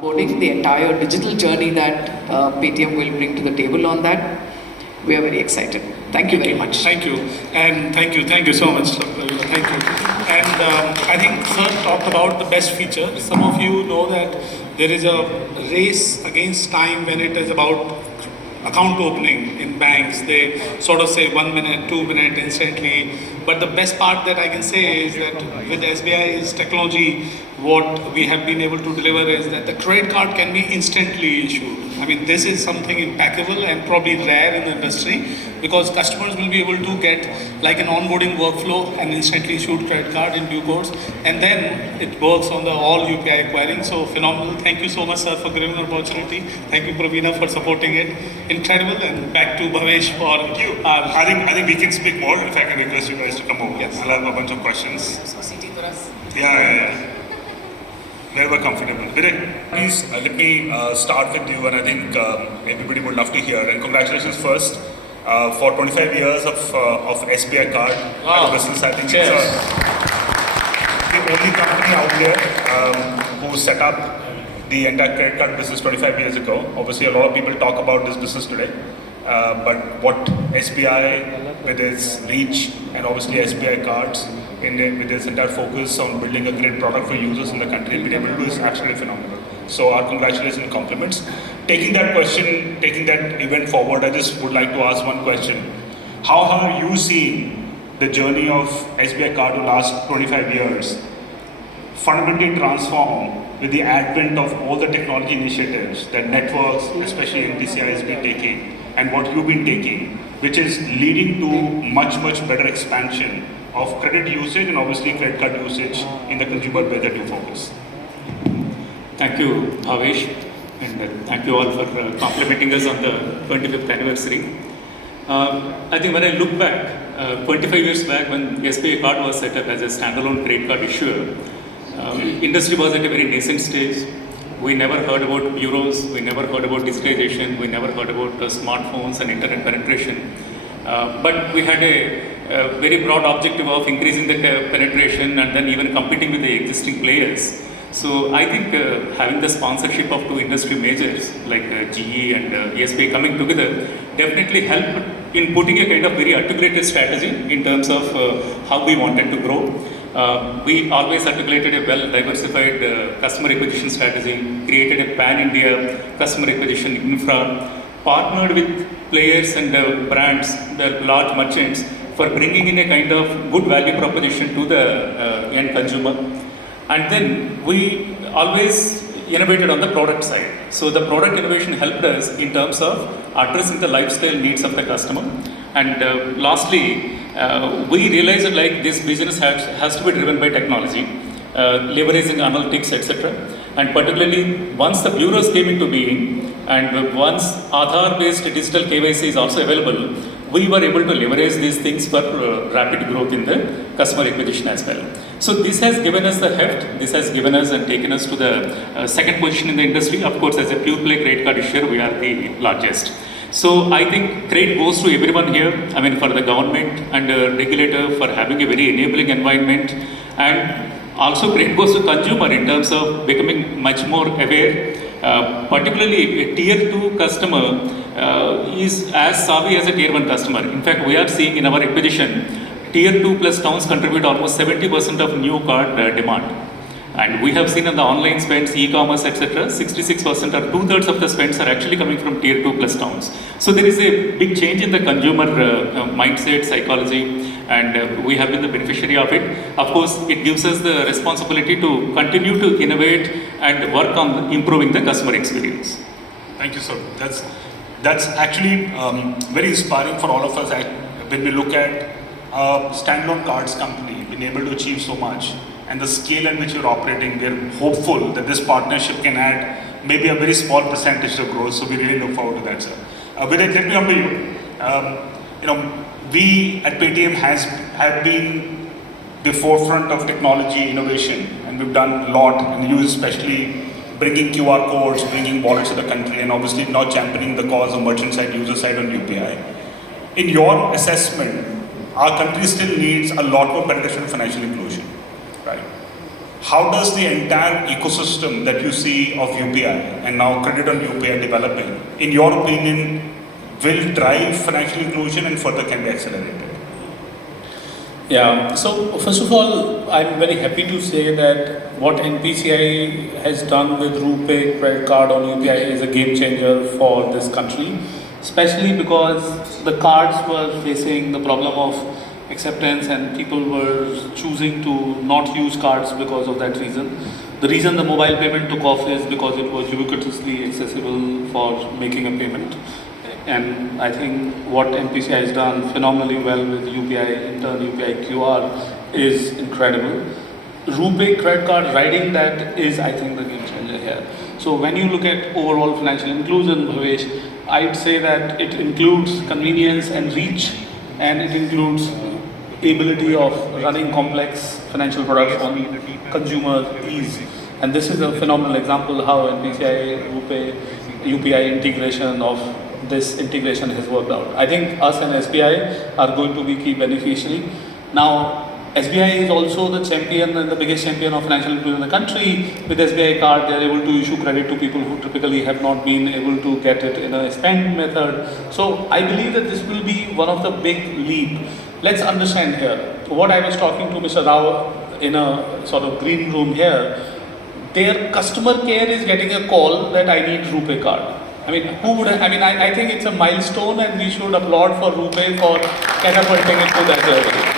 Boarding the entire digital journey that Paytm will bring to the table on that. We are very excited. Thank you very much. Thank you. And thank you so much. Thank you. And I think Sir talked about the best feature. Some of you know that there is a race against time when it is about account opening in banks. They sort of say 1 minute, 2 minutes instantly. But the best part that I can say is that with SBI's technology, what we have been able to deliver is that the credit card can be instantly issued. I mean, this is something impeccable and probably rare in the industry, because customers will be able to get like an onboarding workflow and instantly issued credit card in due course, and then it works on the all UPI acquiring. So phenomenal. Thank you so much, sir, for giving the opportunity. Thank you, Pravina, for supporting it. Incredible. And back to Bhavesh for you. I think we can speak more. If I can request you guys to come over. Yes. I'll have a bunch of questions. So seating for us. Yeah. Wherever comfortable. Vivek, please let me start with you, and I think everybody would love to hear. And congratulations first for 25 years of SBI Card as a business. I think it's the only company out there who set up the entire credit card business 25 years ago. Obviously, a lot of people talk about this business today, but what SBI, with its reach, and obviously SBI Cards, with its entire focus on building a great product for users in the country, been able to do is absolutely phenomenal. So our congratulations and compliments. Taking that event forward, I just would like to ask one question. How are you seeing the journey of SBI Card in the last 25 years fundamentally transform with the advent of all the technology initiatives that networks, especially NPCI, has been taking, and what you've been taking, which is leading to much better expansion of credit usage and obviously credit card usage in the consumer way that you focus? Thank you, Bhavesh, and thank you all for complimenting us on the 25th anniversary. I think when I look back, 25 years back when SBI Card was set up as a standalone credit card issuer, industry was at a very nascent stage. We never heard about bureaus, we never heard about digitization, we never heard about smartphones and internet penetration. But we had a very broad objective of increasing the penetration and then even competing with the existing players. So I think having the sponsorship of two industry majors like GE and SBI coming together definitely helped in putting a kind of very articulated strategy in terms of how we wanted to grow. We always articulated a well-diversified customer acquisition strategy, created a pan-India customer acquisition infra, partnered with players and brands, the large merchants, for bringing in a kind of good value proposition to the end consumer. And then we always innovated on the product side. So the product innovation helped us in terms of addressing the lifestyle needs of the customer. And lastly, we realized that like this business has to be driven by technology, leveraging analytics, etc. And particularly once the bureaus came into being, and once Aadhaar-based digital KYC is also available, we were able to leverage these things for rapid growth in the customer acquisition as well. So this has given us the heft, this has given us and taken us to the second position in the industry. Of course, as a pure play credit card issuer, we are the largest. So I think credit goes to everyone here. I mean, for the government and the regulator for having a very enabling environment, and also credit goes to consumer in terms of becoming much more aware. Particularly a tier 2 customer is as savvy as a tier 1 customer. In fact, we are seeing in our acquisition, tier 2 plus towns contribute almost 70% of new card demand. And we have seen in the online spends, e-commerce, etc., 66% or 2/3 of the spends are actually coming from tier 2 plus towns. So there is a big change in the consumer mindset, psychology, and we have been the beneficiary of it. Of course, it gives us the responsibility to continue to innovate and work on improving the customer experience. Thank you, sir. That's actually very inspiring for all of us when we look at a standalone cards company being able to achieve so much. And the scale at which you're operating, we're hopeful that this partnership can add maybe a very small percentage of growth. So we really look forward to that, sir. Vinay, let me come to you. We at Paytm have been the forefront of technology innovation, and we've done a lot, and you especially bringing QR codes, bringing wallets to the country, and obviously not championing the cause of merchant side, user side on UPI. In your assessment, our country still needs a lot more penetration of financial inclusion, right? how does the entire ecosystem that you see of UPI and now credit on UPI developing, in your opinion, will drive financial inclusion and further can be accelerated? Yeah, so first of all, I'm very happy to say that what NPCI has done with RuPay credit card on UPI is a game changer for this country, especially because the cards were facing the problem of acceptance and people were choosing to not use cards because of that reason. The reason the mobile payment took off is because it was ubiquitously accessible for making a payment. And I think what NPCI has done phenomenally well with UPI, in turn UPI QR, is incredible. RuPay credit card riding that is, I think, the game changer here. So when you look at overall financial inclusion, Bhavesh, I'd say that it includes convenience and reach, and it includes ability of running complex financial products on consumer ease. And this is a phenomenal example how NPCI, RuPay, UPI integration of this integration has worked out. I think us and SBI are going to be key beneficiary. Now, SBI is also the champion and the biggest champion of financial inclusion in the country. With SBI Card, they are able to issue credit to people who typically have not been able to get it in a spend method. So I believe that this will be one of the big leap. Let's understand here. What I was talking to Mr. Rao in a sort of green room here, their customer care is getting a call that I need RuPay card. I mean, who would have, I think it's a milestone and we should applaud for RuPay for catapulting it to that level.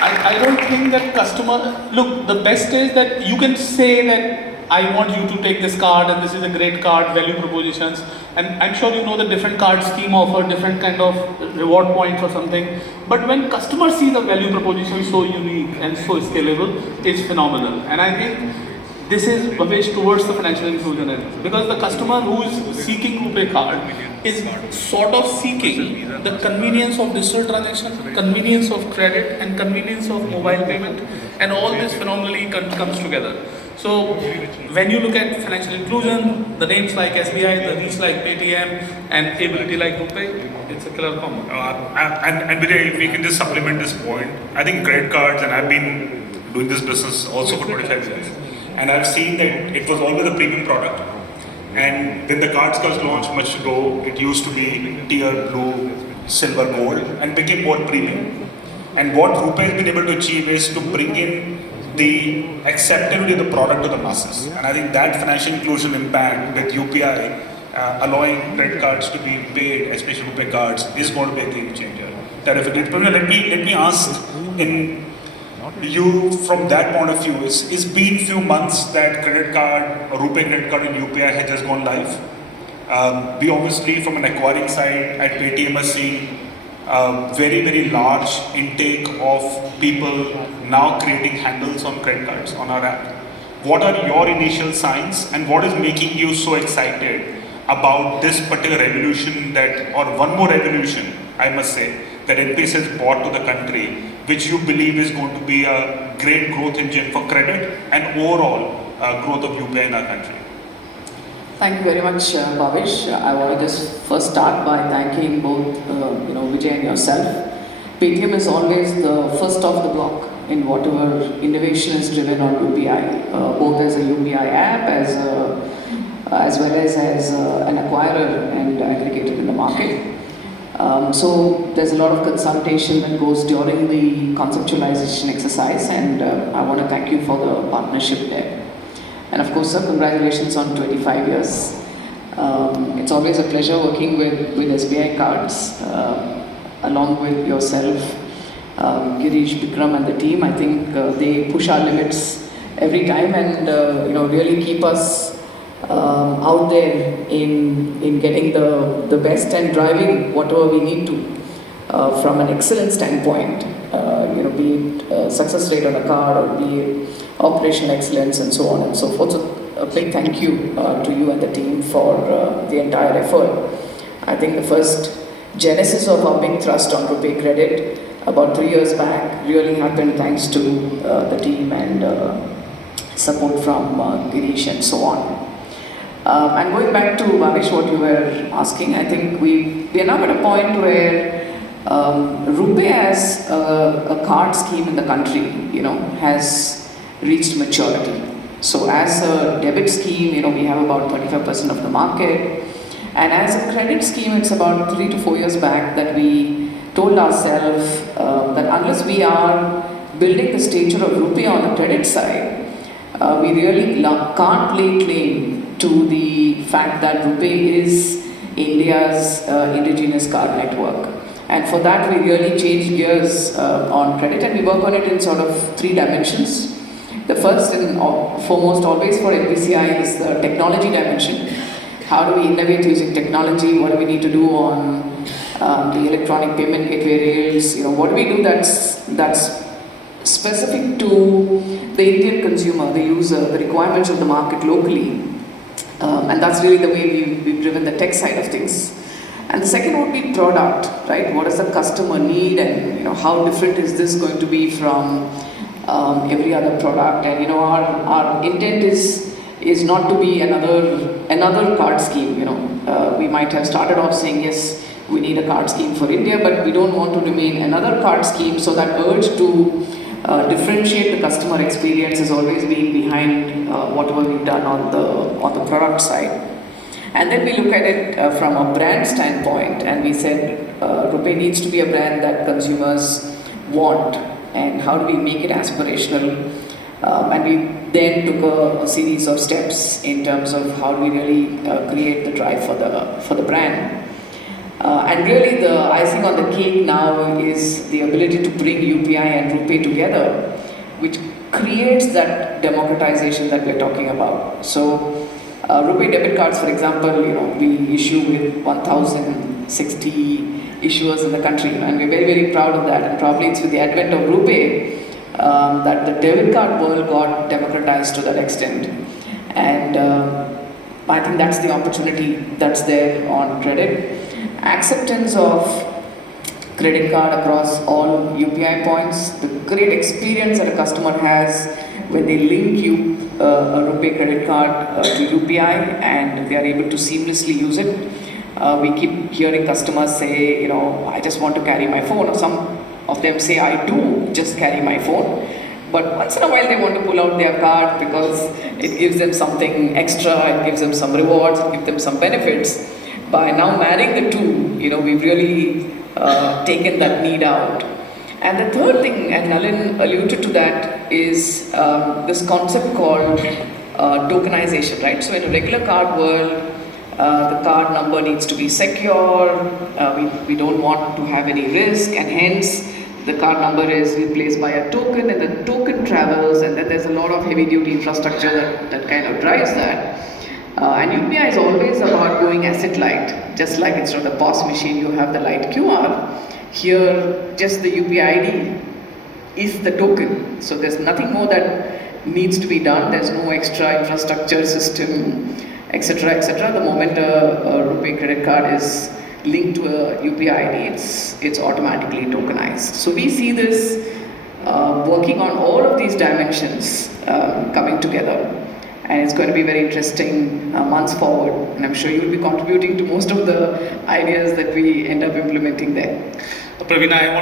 I don't think that look, the best is that you can say that I want you to take this card and this is a great card, value propositions, and I'm sure you know the different card scheme offer different kind of reward points or something, but when customers see the value proposition so unique and so scalable, it's phenomenal. And I think this is Bhavesh towards the financial inclusion end, because the customer who is seeking RuPay card is sort of seeking the convenience of digital transaction, convenience of credit, and convenience of mobile payment, and all this phenomenally comes together. So when you look at financial inclusion, the names like SBI, the reach like Paytm, and ability like RuPay, it's a killer combo. And Vijay, if we can just supplement this point, I think credit cards, and I've been doing this business also for 25 years, and I've seen that it was always a premium product. And when the cards got launched much ago, it used to be tier blue, silver, gold, and became more premium. And what RuPay has been able to achieve is to bring in the acceptability of the product to the masses. And I think that financial inclusion impact with UPI allowing credit cards to be paid, especially RuPay cards, is going to be a game changer. Terrifically. Let me ask in you from that point of view, it's been few months that credit card, RuPay credit card and UPI has just gone live. We obviously from an acquiring side at Paytm are seeing very, very large intake of people now creating handles on credit cards on our app. What are your initial signs and what is making you so excited about this particular revolution or one more revolution, I must say, that NPCI has brought to the country, which you believe is going to be a great growth engine for credit and overall growth of UPI in our country? Thank you very much, Bhavesh. I want to just first start by thanking both, Vijay and yourself. Paytm is always the first off the block in whatever innovation is driven on UPI, both as a UPI app, as well as an acquirer and aggregator in the market. So there's a lot of consultation that goes during the conceptualization exercise, and I want to thank you for the partnership there. And of course, sir, congratulations on 25 years. It's always a pleasure working with SBI Cards, along with yourself, Girish, Bikram and the team. I think they push our limits every time and really keep us out there in getting the best and driving whatever we need to from an excellence standpoint, be it success rate on a card or be it operational excellence and so on and so forth. So a big thank you to you and the team for the entire effort. I think the first genesis of our big thrust on RuPay credit about 3 years back really happened thanks to the team and support from Girish and so on. And going back to Bhavesh, what you were asking, I think we are now at a point where RuPay as a card scheme in the country, has reached maturity. So as a debit scheme, we have about 35% of the market. And as a credit scheme, it's about 3 to 4 years back that we told ourselves that unless we are building the stature of RuPay on the credit side, we really can't lay claim to the fact that RuPay is India's indigenous card network. And for that, we really changed gears on credit, and we work on it in sort of 3 dimensions. The first and foremost, always for NPCI, is the technology dimension. How do we innovate using technology? What do we need to do on the electronic payment gateway rails? What do we do that's specific to the Indian consumer, the user, the requirements of the market locally? And that's really the way we've driven the tech side of things. And the second would be product, right? What does the customer need, and how different is this going to be from every other product? And our intent is not to be another card scheme. We might have started off saying yes, we need a card scheme for India, but we don't want to remain another card scheme. So that urge to differentiate the customer experience has always been behind whatever we've done on the product side. And then we look at it from a brand standpoint, and we said RuPay needs to be a brand that consumers want, and how do we make it aspirational? And we then took a series of steps in terms of how do we really create the drive for the brand. And really the icing on the cake now is the ability to bring UPI and RuPay together, which creates that democratization that we're talking about. So RuPay debit cards, for example, we issue with 1,060 issuers in the country, and we're very, very proud of that. And probably it's with the advent of RuPay that the debit card world got democratized to that extent. And I think that's the opportunity that's there on credit. Acceptance of credit card across all UPI points, the great experience that a customer has when they link a RuPay credit card to UPI and they are able to seamlessly use it. We keep hearing customers say, I just want to carry my phone, or some of them say, I do just carry my phone. But once in a while they want to pull out their card because it gives them something extra, it gives them some rewards, it gives them some benefits. By now marrying the two, we've really taken that need out. And the third thing, and Nalin alluded to that, is this concept called tokenization, right? So in a regular card world, the card number needs to be secure, we don't want to have any risk, and hence the card number is replaced by a token, and the token travels, and then there's a lot of heavy duty infrastructure that kind of drives that. And UPI is always about going asset light. Just like instead of the POS machine, you have the light QR. Here, just the UPI ID is the token. So there's nothing more that needs to be done. There's no extra infrastructure system, etc., etc. The moment a RuPay credit card is linked to a UPI ID, it's automatically tokenized. So we see this working on all of these dimensions coming together. And it's going to be very interesting months forward, and I'm sure you will be contributing to most of the ideas that we end up implementing there. Pravina, I want